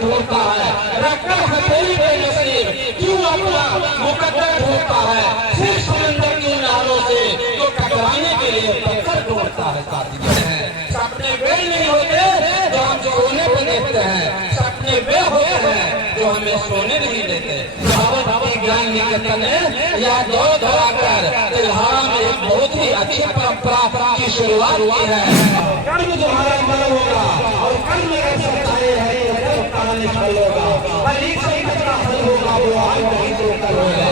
ढूंढता है, रखकर हथेली पे नसीब क्यों अपना मुकद्दर ढूंढता है, सिर्फ समंदर की नालों से जो टकराने के लिए पत्थर ढूंढता है। साथियों सपने वे नहीं होते जो हम सोने पर देखते हैं, सपने वे होते हैं जो हमें सोने नहीं देते। ज्ञान निकेतन ने यह दौर दौराकर तिलहारा में एक बहुत ही अच्छी परंपरा की शुरुआत की है। कर्म तुम्हारा बल होगा और कर्म अगर सच्चाई है तो कहानी फल होगा, परीक्षा का फल होगा वो आज नहीं तो कल होगा।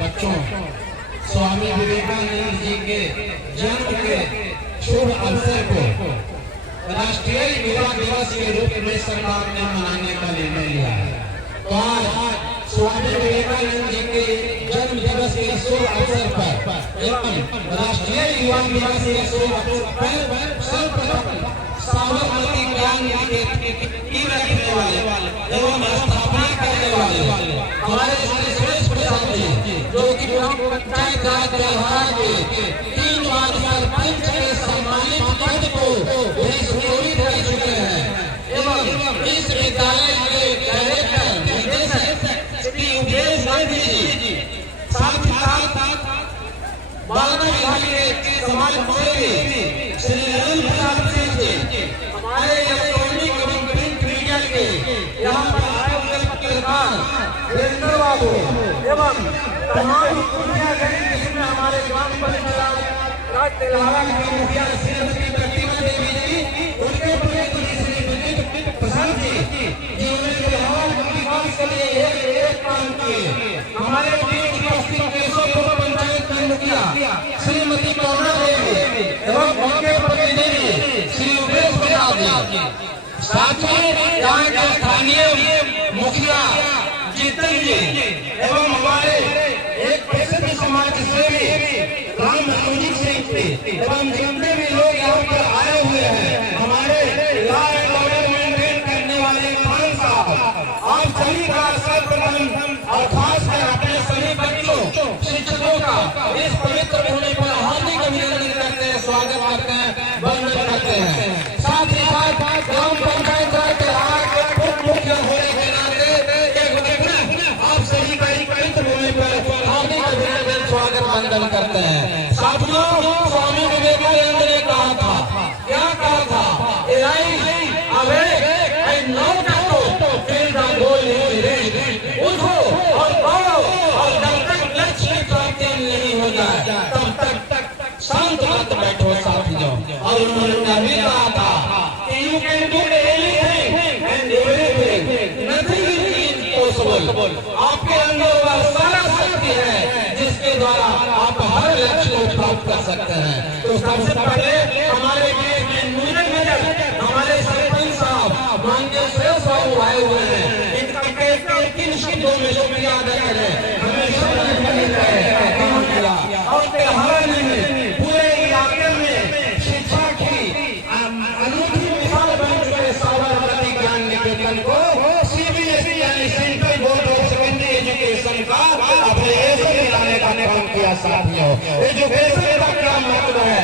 बच्चों, स्वामी विवेकानंद जी के जन्म के शुभ अवसर को राष्ट्रीय युवा दिवस के रूप में सरकार ने मनाने का निर्णय लिया है। तो आज स्वामी विवेकानंद जी के जन्म दिवस के शुभ अवसर पर एवं राष्ट्रीय युवा दिवस के शुभ अवसर पर सर्वप्रथम साबरमती ज्ञान की रखने वाले एवं स्थापना करने वाले हमारे श्री सुरेश प्रसाद जी, जो कि पंचायत राज तिलहारा के 3 बार सरपंच के सम्मानित पद को सुनिश्चित कर चुके हैं एवं इस विद्यालय के डायरेक्टर निदेशक श्री उमेश गांधी जी, साथ ही साथ बालना विभाग के समाज सेवी श्री नरेंद्र प्रसाद सिंह जी, हमारे इलेक्ट्रॉनिक एवं प्रिंट मीडिया के यहाँ पर आए हुए पत्रकार वीरेंद्र बाबू एवं तमाम जिसमें हमारे ग्राम पंचायत राज तिलहारा की मुखिया श्रीमती प्रतिमा देवी जी, उनके श्री प्रसाद जी जिन्होंने तिलहारा विकास के लिए एक काम किए। हमारे बीच उपस्थित केशवपुर पंचायत की मुखिया श्रीमती करुणा देवी एवं उनके प्रतिनिधि श्री उमेश प्रसाद जी, साथ ही यहाँ के स्थानीय मुखिया जीतन जी एवं हमारे एक प्रसिद्ध समाज सेवी राम रंजीत सिंह एवं जितने भी लोग यहाँ पर आए हुए हैं, हमारे लॉ एंड ऑर्डर मेंटेन करने वाले खान साहब, आप सभी का सर्वप्रथम और खासकर अपने सभी बच्चों शिक्षकों का इस पवित्र भूमि पर हार्दिक अभिनंदन करते हैं, स्वागत करते हैं, वंदन करते हैं। साथ ही साथ ग्राम पंचायत राज तिलहारा के पूर्व मुखिया होने के नाते आप सभी का एक पवित्र भूमि पर हार्दिक अभिनंदन, स्वागत, वंदन करते हैं। साथियों, स्वामी विवेकानंद ने कहा था, क्या कहा था, उठो और बढ़ो और जब तक लक्ष्य की प्राप्ति नहीं हो जाए तब तक शांत मत बैठो। साथियों, और उन्होंने भी कहा था कि you can do anything and everything, nothing is impossible। आपके अंदर वह सारा शक्ति है जिसके द्वारा आप हर लक्ष्य को प्राप्त कर सकते हैं। तो सबसे पहले हमारे बीच में हमारे सरपंच साहब माननीय सुरेश बाबू आए हुए हैं, इनका किन शब्दों में शुक्रिया अदा करें, हमें और तिलहारा ने पूरे इलाके में शिक्षा की अनूठी मिसाल बन चुके साबरमती ज्ञान निकेतन को CBSE यानी central board of secondary education का अपने लाने का काम किया। साथियों, एजुकेशन का क्या मतलब है?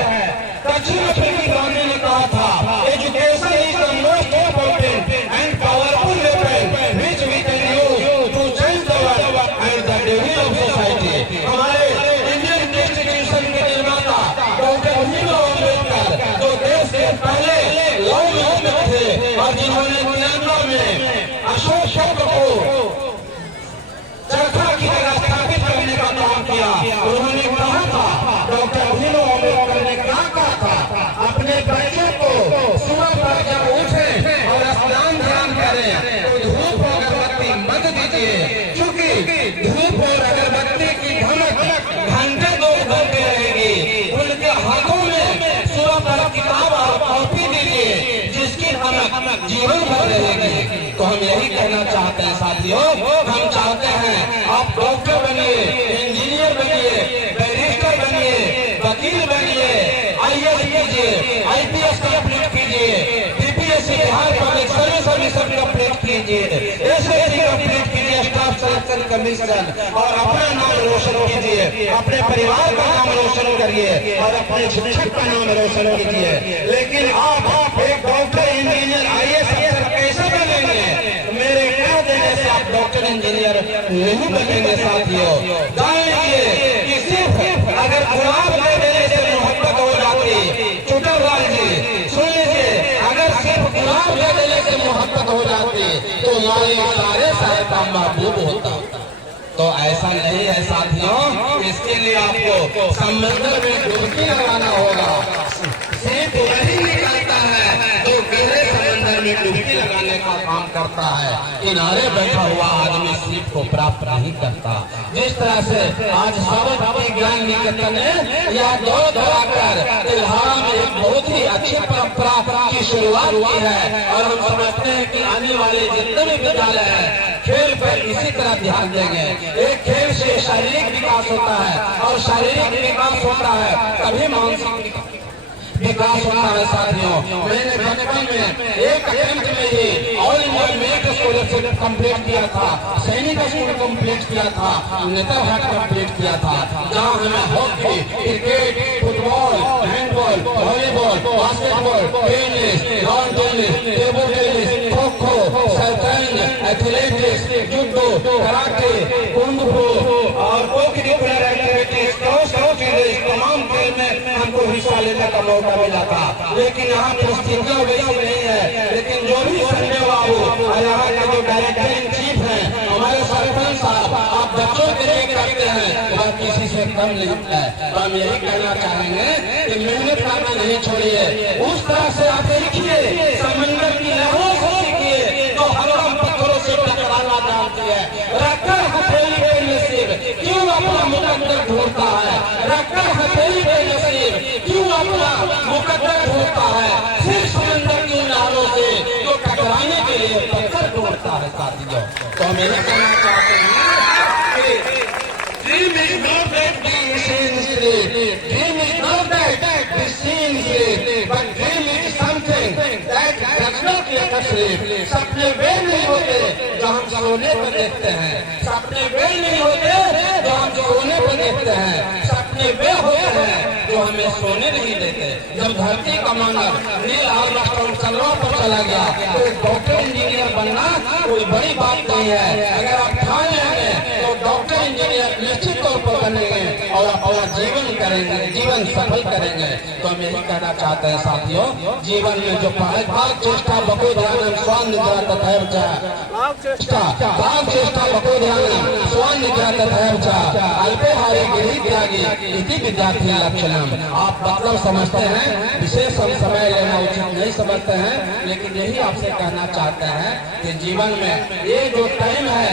दक्षिण अफ्रीकी गांधी ने कहा था, education is the most important and powerful weapon which we can use to change the world and the develop society. हमारे इंडियन कॉन्स्टिट्यूशन के निर्माता डॉक्टर भीमराव अम्बेडकर, जो देश के पहले लौ में थे और जिन्होंने तिरंगा में अशोक चक्र को चरखा की तरह स्थापित करने का काम किया, उन्होंने कहा था, डॉक्टर भीमराव अम्बेडकर ने क्या कहा था, अपने बच्चों को सुबह पर जब उठे और स्नान ध्यान करें तो धूप और अगरबत्ती मत दीजिए, क्योंकि धूप और अगरबत्ती की धमक घंटे 2 घंटे रहेगी। उनके हाथों में सुबह पर किताब और कॉपी दीजिए जिसकी धमक जीवन भर रहेगी। तो हम यही कहना चाहते हैं साथियों, हम चाहते हैं आप डॉक्टर बनिए, इंजीनियर बनिए, बैरिस्टर बनिए, वकील बनिए, IAS कीजिए, IPS कंप्लीट कीजिए, BPSC Bihar public service complete कीजिए, SSC कंप्लीट कीजिए, स्टाफ सिलेक्शन कमीशन, और अपना नाम रोशन कीजिए, अपने परिवार का नाम रोशन करिए और अपने शिक्षक का नाम रोशन कीजिए। लेकिन आप एक डॉक्टर, इंजीनियर, IAS अफसर कैसे बनेंगे? मेरे इंजीनियर नहीं बनेंगे साथियों। जानेंगे कि सिर्फ अगर गुलाब दे देने से मोहब्बत हो जाती, चुटरलाल जी सुनिए, अगर सिर्फ गुलाब दे देने से मोहब्बत हो जाती तो हमारे सारे साहिबा महबूब होता। तो ऐसा नहीं है साथियों, इसके लिए आपको समंदर में डुबकी लगाना होगा। सिर्फ वही निकलता है जो गहरे समंदर में डुबकी लगाने का काम करता है। किनारे बैठा हुआ आदमी सीप को प्राप्त नहीं करता। जिस तरह से आज साबरमती ज्ञान निकेतन ने यह दौड़ दौड़ाकर इल्हारा में एक बहुत ही अच्छी परंपरा की शुरुआत की है, और हम समझते हैं कि आने वाले जितने भी विद्यालय हैं खेल पर इसी तरह ध्यान देंगे। एक खेल से शारीरिक विकास होता है, और शारीरिक विकास होता है तभी मानसिक विकास होता है साथियों। मैंने बचपन में एक अटेम्प्ट में ही all India merit scholarship complete किया था, सैनिक स्कूल कंप्लीट किया था, नेतरहाट कंप्लीट किया था, जहां हमें hockey, cricket, football, handball, volleyball, basketball, tennis, lawn tennis, table tennis, kho kho, शतरंज, एथलेटिक्स, जूडो, कराटे, कुंग फू और को-करिकुलर एक्टिविटीज, तमाम खेल में हमको हिस्सा लेने का मौका मिला था। लेकिन यहाँ परिस्थितियाँ वैसी नहीं है। लेकिन जो भी संजय बाबू और यहाँ के जो डायरेक्टर इन चीफ हैं, हमारे सरपंच साहब, आप बच्चों के लिए करते हैं वह किसी से कम नहीं है। तो हम यही कहना चाहेंगे कि मेहनत करना नहीं छोड़िए, उस तरह से आप सीखिए, समंदर की लहरों से सीखिए तो हरदम पत्थरों से टकराना जानती है। रखकर हथेली पे नसीब क्यों अपना मुकद्दर ढूंढता है, रखकर हथेली पे नसीब क्यों अपना मुकद्दर ढूंढता है, सिर्फ समंदर की नालों से जो टकराने के लिए पत्थर ढूंढता है साथियों। तो हम यही कहना चाहते हैं कि dream is not that being seen straight, dream is not that be seen straight, but dream is something that does not let us sleep. सपने वे नहीं होते जो हम सोने पर देखते हैं, सपने वे नहीं होते जो हम सोने पर देखते हैं, सपने वे होते हैं जो हमें सोने नहीं देते। जब धरती का मानव नील आर्मस्ट्रांग चंद्रमा पर चला गया तो एक डॉक्टर इंजीनियर बनना कोई बड़ी बात नहीं है। अगर आप ठान लेंगे तो डॉक्टर इंजीनियर निश्चित तौर पर बनेंगे और अपना जीवन करेंगे, जीवन सफल करेंगे। तो हम यही कहना चाहते हैं साथियों, जीवन में जो भाग चेष्टा बको ध्यान स्वान निद्रा तथैव च भाग चेष्टा बको ध्यान स्वान निद्रा तथैव च अल्पे हारे गिरी त्यागी इति विद्यार्थी लक्षणम। आप मतलब समझते हैं, विशेष हम समय लेना उचित नहीं समझते हैं, लेकिन यही आपसे कहना चाहते हैं कि जीवन में ये जो टाइम है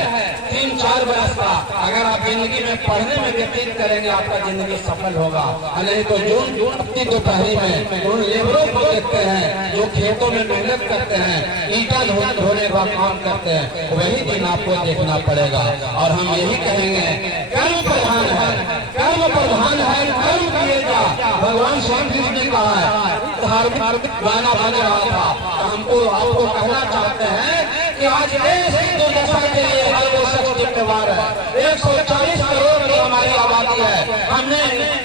3-4 वर्ष का, अगर आप जिंदगी में पढ़ने में व्यतीत करेंगे आपका जिंदगी सफल होगा। नहीं तो जून अपनी दोपहरी में उन लेबरों को देखते हैं जो खेतों में मेहनत करते हैं, ईटा ढोने का काम करते हैं, वही दिन आपको देखना पड़ेगा। और हम यही कहेंगे कर्म प्रधान है, कर्म प्रधान है, कर्म किएगा। भगवान श्री कृष्ण ने कहा है, धार्मिक गाना बन रहा था। हमको आपको कहना चाहते हैं कि आज देश की दुर्दशा के लिए हर वो शख्स जिम्मेवार है। 140 करोड़ की हमारी आबादी है, हमने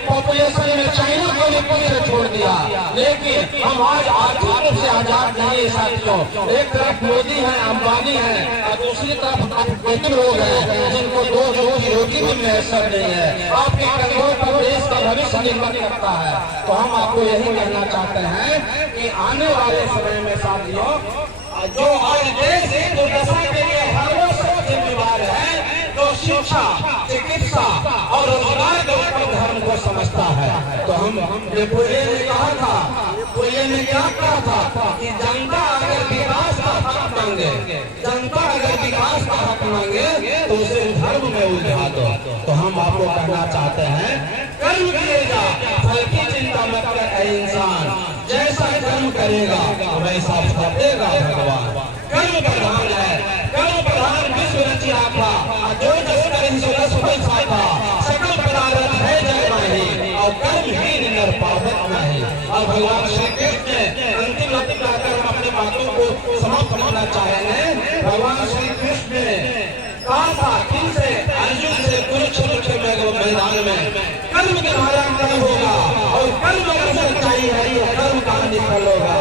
पॉपुलेशन में चाइना को भी पीछे छोड़ दिया, लेकिन हम आज आर्थिक रूप से आजाद नहीं साथियों। एक तरफ मोदी है, अंबानी है, और दूसरी तरफ ऐसे लोग हैं जिनको दो रोटी भी मैसर नहीं है। आपके कंधों पर देश का भविष्य निर्भर करता है। तो हम आपको यही कहना चाहते हैं कि आने वाले समय में साथियों जो आज देश की दुर्दशा के लिए हर वो शख्स जिम्मेवार है जो शिक्षा, चिकित्सा और रोजगार के ऊपर धर्म को समझता है। तो हम पुले ने कहा था, पुले ने क्या कहा था कि जनता अगर विकास का हक मांगे, जनता अगर विकास का हक मांगे तो उसे धर्म में उलझा दो। तो हम आपको कहना चाहते हैं कर्म किएगा, फल की चिंता मत कर इंसान, जैसा कर्म करेगा वैसा फल देगा भगवान। कर्म प्रधान है, कर्म प्रधान विश्व रचिया था, जो जस करें सो रस फल पाता, सकल पदार्थ है जय माही और कर्म ही नर पावत नहीं। और भगवान श्री कृष्ण ने अंतिम अंतिम आकर हम अपनी बातों को समाप्त करना चाहेंगे। भगवान श्री कृष्ण ने कहा था किनसे, अर्जुन से कुरुक्षेत्र के मैदान में, कर्म के द्वारा कर्म होगा और कर्म अगर सच्चाई है तो कर्म का निफल होगा।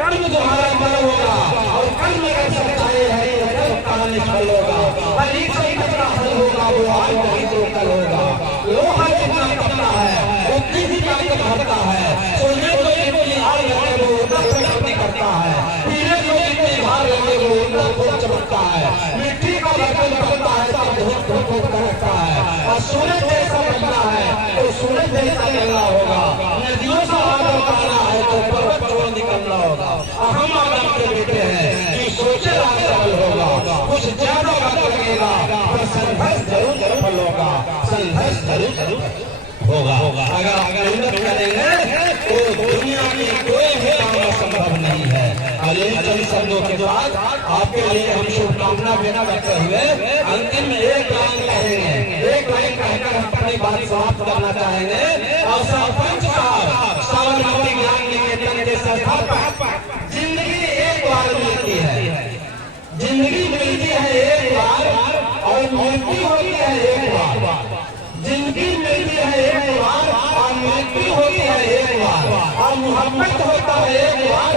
कर्म तुम्हारा कर्म होगा और कर्म अगर सच्चाई है तो कर्म का निफल होगा। वो आज नहीं तो कल होगा। लोहा जितना तपता है उतनी ही ताकत भरता है। सोने को जितनी आग लगे वो उतना प्रगति करता है। हीरे को जितनी भार लगे वो उतना खूब चमकता है। मिट्टी का बर्तन बनता है तब धूप धूप करता है। और सूरज जैसा बनना है तो सूरज जैसा जलना होगा। नदियों से आदम पाना है तो पर्वत छोड़ निकलना होगा। हम आदम के बेटे हैं कि सोचे सफल होगा। कुछ ज्यादा वक्त लगेगा पर संघर्ष जरूर सफल होगा। संघर्ष जरूर होगा। अगर मेहनत करेंगे तो दुनिया में कोई भी काम असंभव नहीं है। और इन चंद शब्दों के बाद आपके लिए हम शुभकामना व्यक्त करते हुए अंतिम में एक लाइन कहेंगे। एक लाइन कहकर हम अपनी बात समाप्त करना चाहेंगे। और सरपंच साहब साबरमती ज्ञान निकेतन के संस्थापक, जिंदगी एक बार मिलती है। जिंदगी मिलती है एक बार और मृत्यु होती है एक बार। जिंदगी मिलती है एक बार और मृत्यु होती है एक बार। और मोहब्बत होता है एक बार